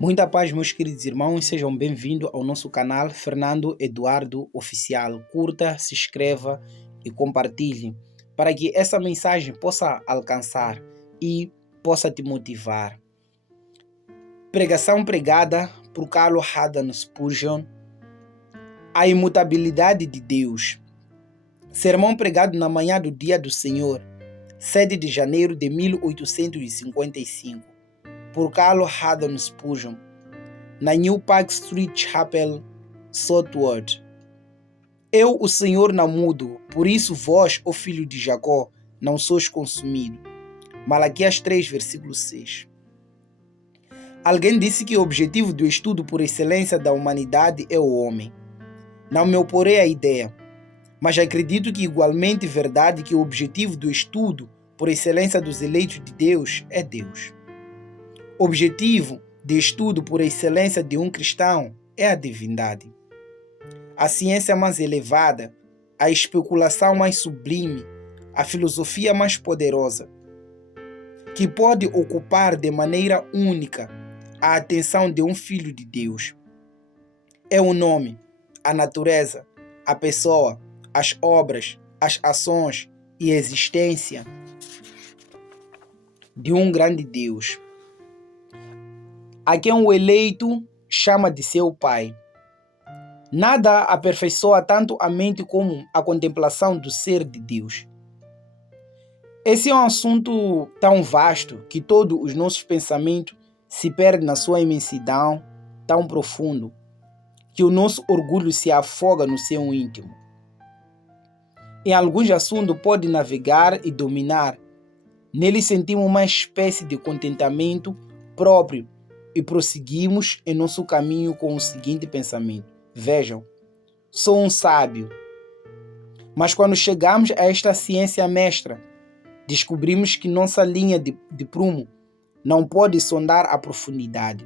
Muita paz, meus queridos irmãos, sejam bem-vindos ao nosso canal Fernando Eduardo Oficial. Curta, se inscreva e compartilhe para que essa mensagem possa alcançar e possa te motivar. Pregação pregada por Carlos Haddon Spurgeon, a imutabilidade de Deus. Sermão pregado na manhã do dia do Senhor, 7 de janeiro de 1855. Por Carlos Haddon Spurgeon, na New Park Street Chapel, Southwark. Eu, o Senhor, não mudo, por isso vós, ó filho de Jacó, não sois consumido. Malaquias 3, versículo 6. Alguém disse que o objetivo do estudo por excelência da humanidade é o homem. Não me oporei à ideia, mas acredito que igualmente verdade que o objetivo do estudo por excelência dos eleitos de Deus é Deus. O objetivo de estudo por excelência de um cristão é a divindade. A ciência mais elevada, a especulação mais sublime, a filosofia mais poderosa, que pode ocupar de maneira única a atenção de um filho de Deus. É o nome, a natureza, a pessoa, as obras, as ações e a existência de um grande Deus, a quem o eleito chama de seu Pai. Nada aperfeiçoa tanto a mente como a contemplação do ser de Deus. Esse é um assunto tão vasto que todos os nossos pensamentos se perdem na sua imensidão tão profundo que o nosso orgulho se afoga no seu íntimo. Em alguns assuntos pode navegar e dominar. Nele sentimos uma espécie de contentamento próprio e prosseguimos em nosso caminho com o seguinte pensamento: vejam, sou um sábio. Mas quando chegamos a esta ciência mestra, descobrimos que nossa linha de prumo não pode sondar a profundidade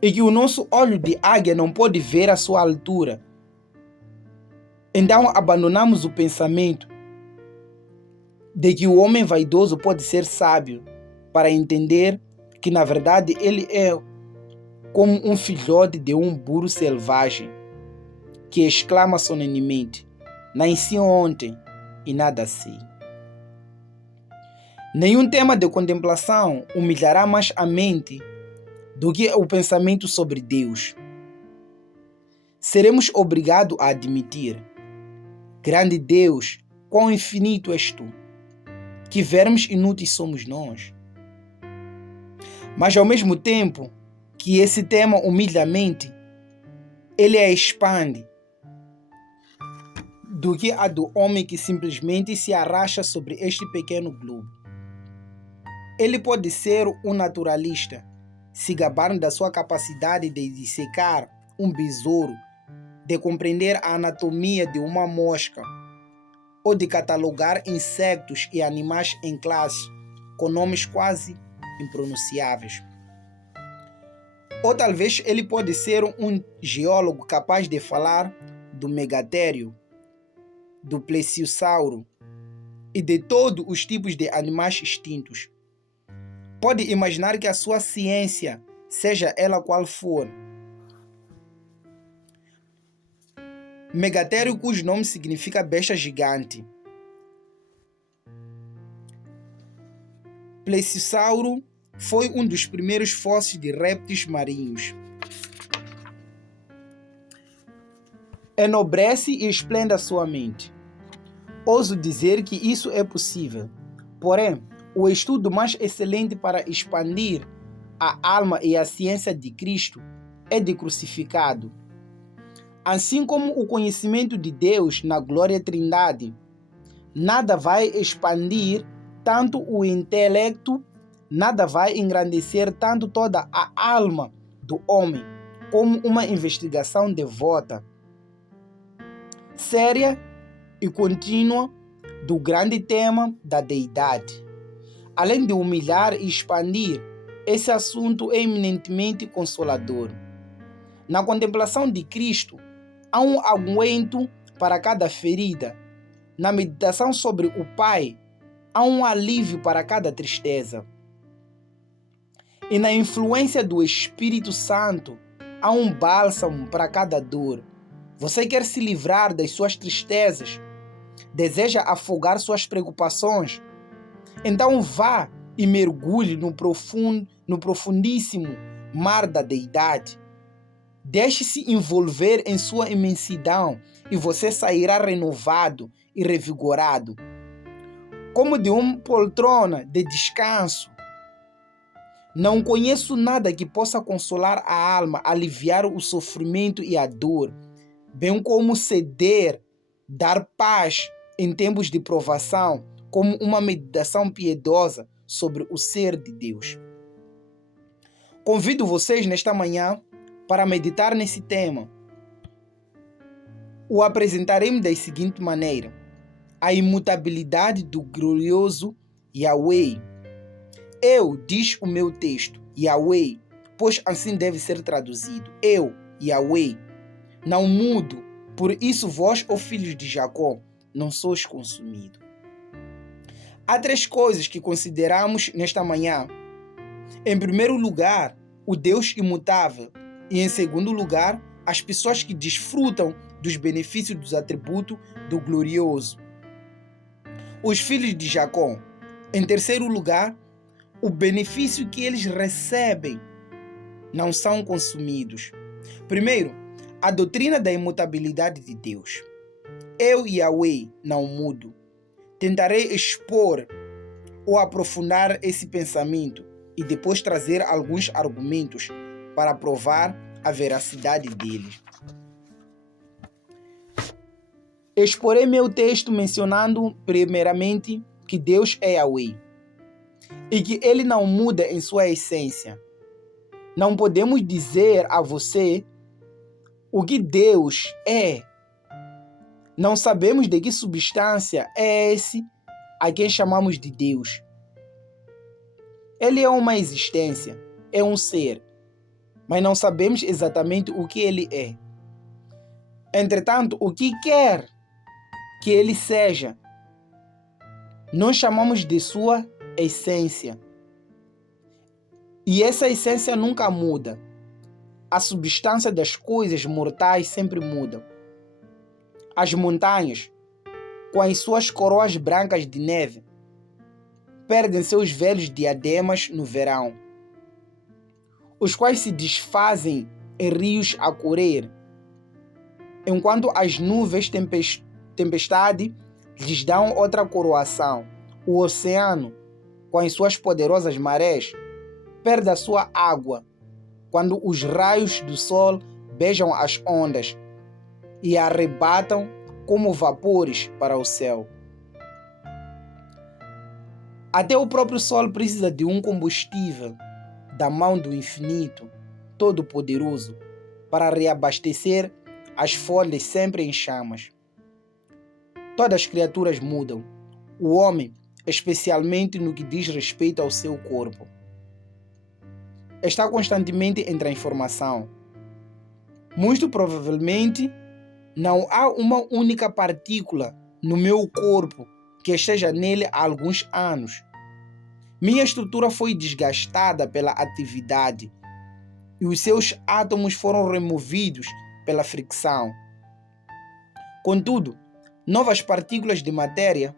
e que o nosso olho de águia não pode ver a sua altura. Então abandonamos o pensamento de que o homem vaidoso pode ser sábio para entender que na verdade ele é como um filhote de um burro selvagem que exclama solenemente: nasci ontem e nada sei. Nenhum tema de contemplação humilhará mais a mente do que o pensamento sobre Deus. Seremos obrigados a admitir: grande Deus, quão infinito és tu, que vermes inúteis somos nós. Mas ao mesmo tempo que esse tema humilha a mente, ele a expande do que a do homem que simplesmente se arracha sobre este pequeno globo. Ele pode ser um naturalista, se gabando da sua capacidade de dissecar um besouro, de compreender a anatomia de uma mosca, ou de catalogar insectos e animais em classe com nomes quase impronunciáveis. Ou talvez ele pode ser um geólogo capaz de falar do megatério, do plesiosauro e de todos os tipos de animais extintos. Pode imaginar que a sua ciência, seja ela qual for, megatério, cujo nome significa besta gigante, plesiosauro foi um dos primeiros fósseis de répteis marinhos. Enobrece e esplende a sua mente. Ouso dizer que isso é possível. Porém, o estudo mais excelente para expandir a alma e a ciência de Cristo é de crucificado. Assim como o conhecimento de Deus na glória Trindade, nada vai expandir tanto o intelecto, nada vai engrandecer tanto toda a alma do homem como uma investigação devota, séria e contínua do grande tema da deidade. Além de humilhar e expandir, esse assunto é eminentemente consolador. Na contemplação de Cristo, há um aguento para cada ferida. Na meditação sobre o Pai, há um alívio para cada tristeza. E na influência do Espírito Santo, há um bálsamo para cada dor. Você quer se livrar das suas tristezas? Deseja afogar suas preocupações? Então vá e mergulhe no profundíssimo mar da deidade. Deixe-se envolver em sua imensidão e você sairá renovado e revigorado, como de uma poltrona de descanso. Não conheço nada que possa consolar a alma, aliviar o sofrimento e a dor, bem como ceder, dar paz em tempos de provação, como uma meditação piedosa sobre o ser de Deus. Convido vocês nesta manhã para meditar nesse tema. O apresentaremos da seguinte maneira: a imutabilidade do glorioso Yahweh. Eu, diz o meu texto, Yahweh, pois assim deve ser traduzido. Eu, Yahweh, não mudo, por isso vós, ó filhos de Jacó, não sois consumidos. Há 3 coisas que consideramos nesta manhã. Em primeiro lugar, o Deus imutável. E em segundo lugar, as pessoas que desfrutam dos benefícios dos atributos do glorioso. Os filhos de Jacó. Em terceiro lugar, o benefício que eles recebem não são consumidos. Primeiro, a doutrina da imutabilidade de Deus. Eu, Yahweh, não mudo. Tentarei expor ou aprofundar esse pensamento e depois trazer alguns argumentos para provar a veracidade dele. Exporei meu texto mencionando primeiramente que Deus é Yahweh e que ele não muda em sua essência. Não podemos dizer a você o que Deus é. Não sabemos de que substância é esse a quem chamamos de Deus. Ele é uma existência, é um ser, mas não sabemos exatamente o que ele é. Entretanto, o que quer que ele seja, nós chamamos de sua essência. E essa essência nunca muda. A substância das coisas mortais sempre muda. As montanhas, com as suas coroas brancas de neve, perdem seus velhos diademas no verão, os quais se desfazem em rios a correr, enquanto as nuvens tempestade lhes dão outra coroação. O oceano, com as suas poderosas marés, perde a sua água quando os raios do sol beijam as ondas e a arrebatam como vapores para o céu. Até o próprio sol precisa de um combustível da mão do infinito, todo-poderoso, para reabastecer as folhas sempre em chamas. Todas as criaturas mudam, o homem, especialmente no que diz respeito ao seu corpo. Está constantemente em transformação. Muito provavelmente, não há uma única partícula no meu corpo que esteja nele há alguns anos. Minha estrutura foi desgastada pela atividade e os seus átomos foram removidos pela fricção. Contudo, novas partículas de matéria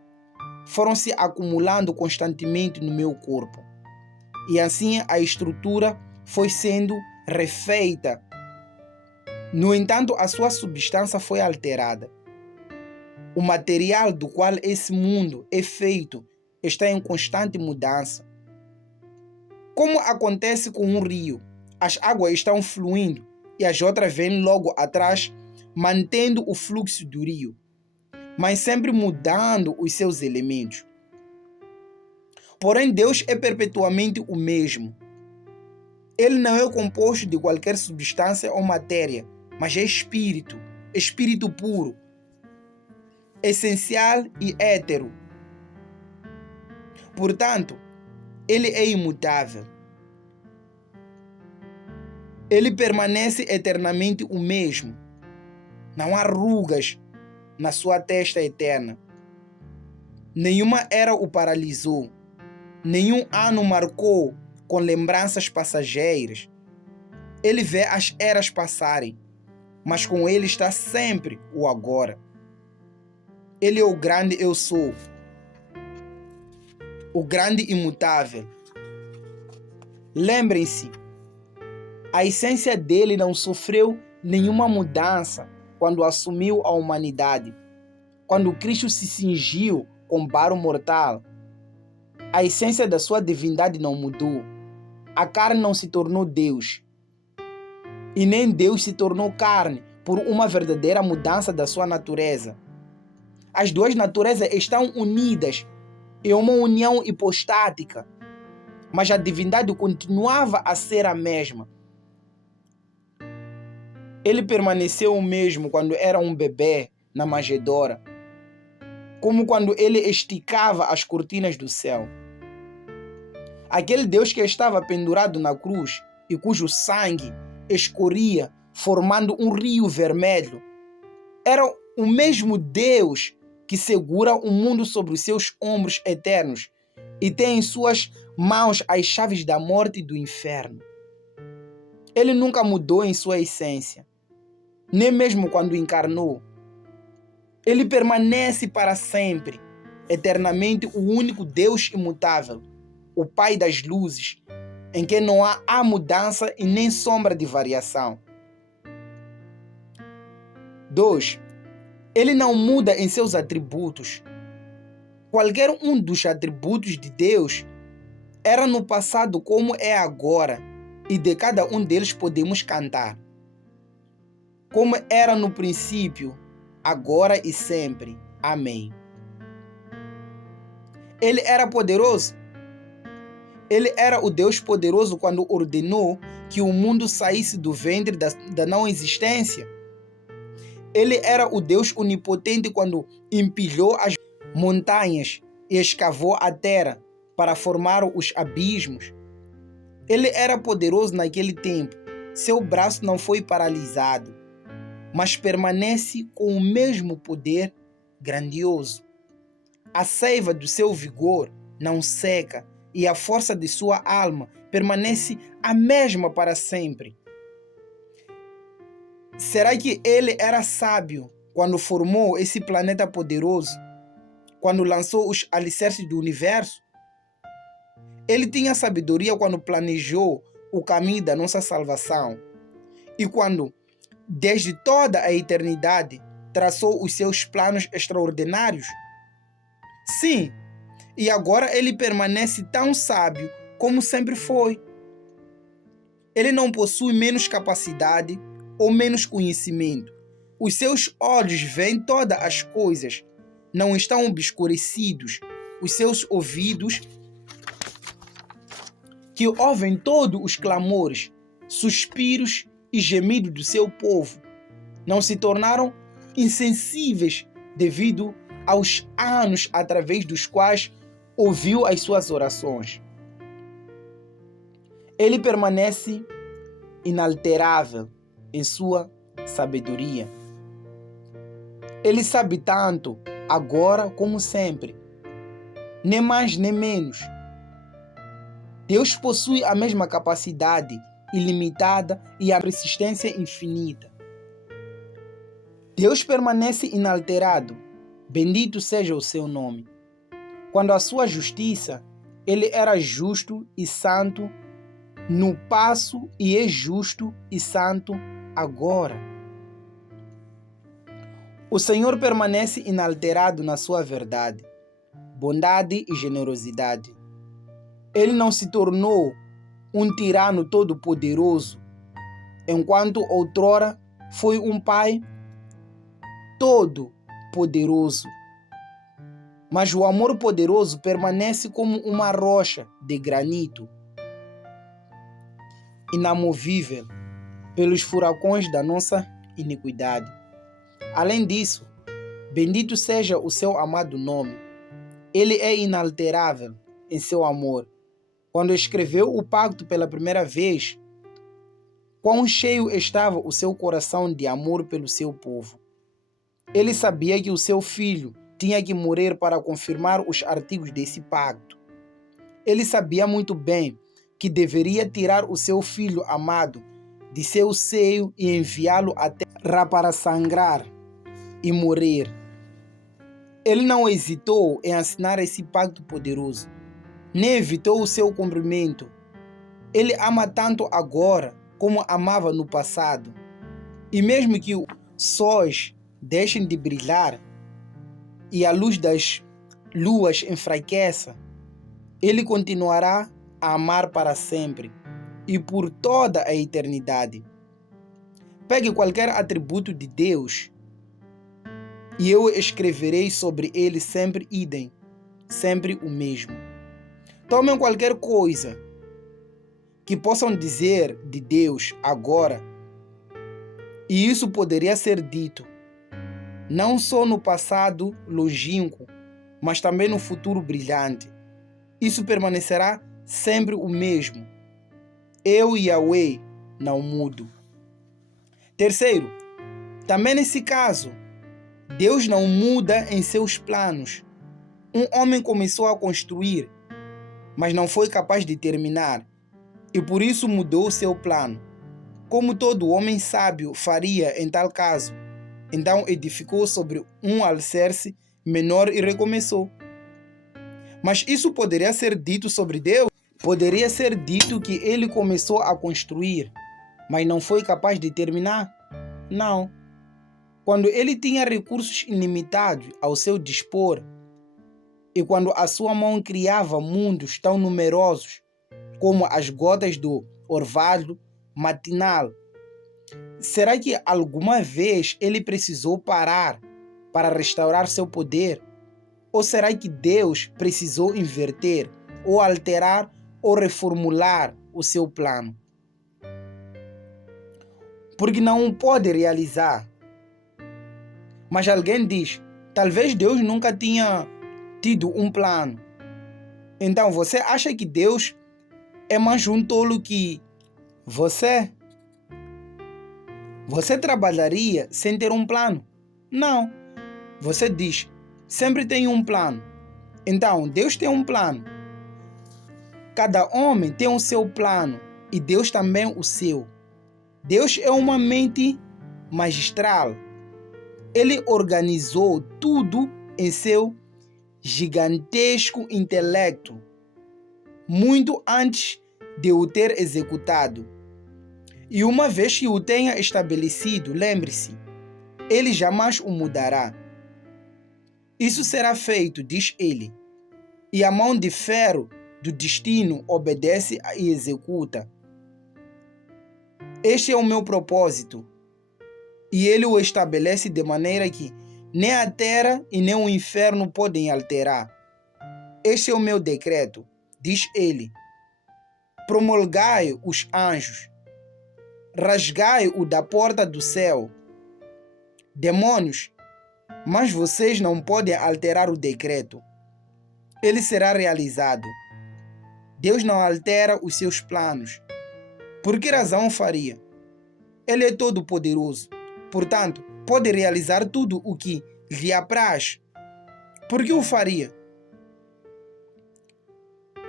foram se acumulando constantemente no meu corpo. E assim a estrutura foi sendo refeita. No entanto, a sua substância foi alterada. O material do qual esse mundo é feito está em constante mudança. Como acontece com um rio, as águas estão fluindo e as outras vêm logo atrás, mantendo o fluxo do rio, mas sempre mudando os seus elementos. Porém, Deus é perpetuamente o mesmo. Ele não é composto de qualquer substância ou matéria, mas é espírito, espírito puro, essencial e étero. Portanto, ele é imutável. Ele permanece eternamente o mesmo. Não há rugas na sua testa eterna. Nenhuma era o paralisou. Nenhum ano marcou com lembranças passageiras. Ele vê as eras passarem, mas com ele está sempre o agora. Ele é o grande eu sou, o grande imutável. Lembrem-se, a essência dele não sofreu nenhuma mudança quando assumiu a humanidade. Quando Cristo se cingiu com barro mortal, a essência da sua divindade não mudou. A carne não se tornou Deus. E nem Deus se tornou carne por uma verdadeira mudança da sua natureza. As duas naturezas estão unidas em uma união hipostática, mas a divindade continuava a ser a mesma. Ele permaneceu o mesmo quando era um bebê na manjedoura, como quando ele esticava as cortinas do céu. Aquele Deus que estava pendurado na cruz e cujo sangue escorria, formando um rio vermelho, era o mesmo Deus que segura o mundo sobre os seus ombros eternos e tem em suas mãos as chaves da morte e do inferno. Ele nunca mudou em sua essência, nem mesmo quando encarnou. Ele permanece para sempre, eternamente o único Deus imutável, o Pai das luzes, em que não há mudança e nem sombra de variação. 2. Ele não muda em seus atributos. Qualquer um dos atributos de Deus era no passado como é agora, e de cada um deles podemos cantar. Como era no princípio, agora e sempre. Amém. Ele era poderoso. Ele era o Deus poderoso quando ordenou que o mundo saísse do ventre da não existência. Ele era o Deus onipotente quando empilhou as montanhas e escavou a terra para formar os abismos. Ele era poderoso naquele tempo. Seu braço não foi paralisado, mas permanece com o mesmo poder grandioso. A seiva do seu vigor não seca e a força de sua alma permanece a mesma para sempre. Será que ele era sábio quando formou esse planeta poderoso? Quando lançou os alicerces do universo? Ele tinha sabedoria quando planejou o caminho da nossa salvação e quando, desde toda a eternidade, traçou os seus planos extraordinários? Sim, e agora ele permanece tão sábio como sempre foi. Ele não possui menos capacidade ou menos conhecimento. Os seus olhos veem todas as coisas, não estão obscurecidos. Os seus ouvidos, que ouvem todos os clamores, suspiros e gemidos do seu povo, não se tornaram insensíveis devido aos anos através dos quais ouviu as suas orações. Ele permanece inalterável em sua sabedoria. Ele sabe tanto agora como sempre, nem mais nem menos. Deus possui a mesma capacidade ilimitada e a persistência infinita. Deus permanece inalterado, bendito seja o seu nome. Quando a sua justiça, ele era justo e santo no passo e é justo e santo agora. O Senhor permanece inalterado na sua verdade, bondade e generosidade. Ele não se tornou um tirano todo-poderoso, enquanto outrora foi um pai todo-poderoso. Mas o amor poderoso permanece como uma rocha de granito, inamovível pelos furacões da nossa iniquidade. Além disso, bendito seja o seu amado nome. Ele é inalterável em seu amor. Quando escreveu o pacto pela primeira vez, quão cheio estava o seu coração de amor pelo seu povo. Ele sabia que o seu filho tinha que morrer para confirmar os artigos desse pacto. Ele sabia muito bem que deveria tirar o seu filho amado de seu seio e enviá-lo à terra para sangrar e morrer. Ele não hesitou em assinar esse pacto poderoso, nem evitou o seu cumprimento. Ele ama tanto agora como amava no passado. E mesmo que os sóis deixem de brilhar e a luz das luas enfraqueça, ele continuará a amar para sempre e por toda a eternidade. Pegue qualquer atributo de Deus e eu escreverei sobre ele sempre idem, sempre o mesmo. Tomem qualquer coisa que possam dizer de Deus agora, e isso poderia ser dito não só no passado longínquo, mas também no futuro brilhante. Isso permanecerá sempre o mesmo. Eu, Yahweh, não mudo. Terceiro, também nesse caso, Deus não muda em seus planos. Um homem começou a construir, mas não foi capaz de terminar, e por isso mudou seu plano. Como todo homem sábio faria em tal caso, então edificou sobre um alicerce menor e recomeçou. Mas isso poderia ser dito sobre Deus? Poderia ser dito que ele começou a construir, mas não foi capaz de terminar? Não. Quando ele tinha recursos ilimitados ao seu dispor, e quando a sua mão criava mundos tão numerosos como as gotas do orvalho matinal, será que alguma vez ele precisou parar para restaurar seu poder? Ou será que Deus precisou inverter, ou alterar, ou reformular o seu plano? Porque não o pode realizar. Mas alguém diz, talvez Deus nunca tinha tido um plano. Então você acha que Deus é mais um tolo que você? Você trabalharia sem ter um plano? Não. Você diz, sempre tem um plano. Então, Deus tem um plano. Cada homem tem o seu plano e Deus também o seu. Deus é uma mente magistral. Ele organizou tudo em seu gigantesco intelecto, muito antes de o ter executado. E uma vez que o tenha estabelecido, lembre-se, ele jamais o mudará. Isso será feito, diz ele, e a mão de ferro do destino obedece e executa. Este é o meu propósito, e ele o estabelece de maneira que nem a terra e nem o inferno podem alterar. Este é o meu decreto, diz ele. Promulgai os anjos, rasgai-o da porta do céu. Demônios, mas vocês não podem alterar o decreto. Ele será realizado. Deus não altera os seus planos. Por que razão faria? Ele é todo-poderoso. Portanto, pode realizar tudo o que lhe apraz. Por que o faria?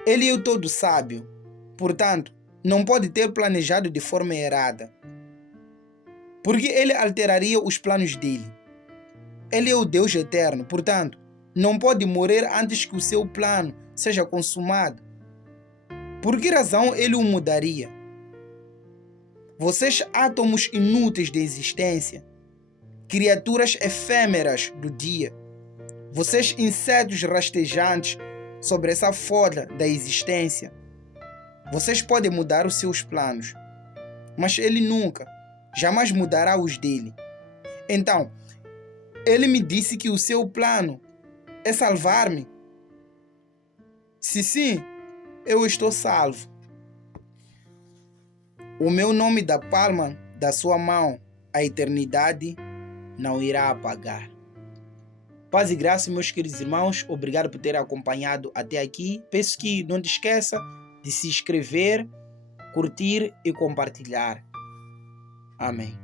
Ele é o todo sábio. Portanto, não pode ter planejado de forma errada. Por que ele alteraria os planos dele? Ele é o Deus eterno. Portanto, não pode morrer antes que o seu plano seja consumado. Por que razão ele o mudaria? Vocês, átomos inúteis de existência, criaturas efêmeras do dia, vocês, insetos rastejantes sobre essa folha da existência, vocês podem mudar os seus planos, mas ele nunca, jamais mudará os dele. Então, ele me disse que o seu plano é salvar-me. Se sim, eu estou salvo. O meu nome da palma da sua mão, a eternidade não irá apagar. Paz e graça, meus queridos irmãos. Obrigado por ter acompanhado até aqui. Peço que não te esqueça de se inscrever, curtir e compartilhar. Amém.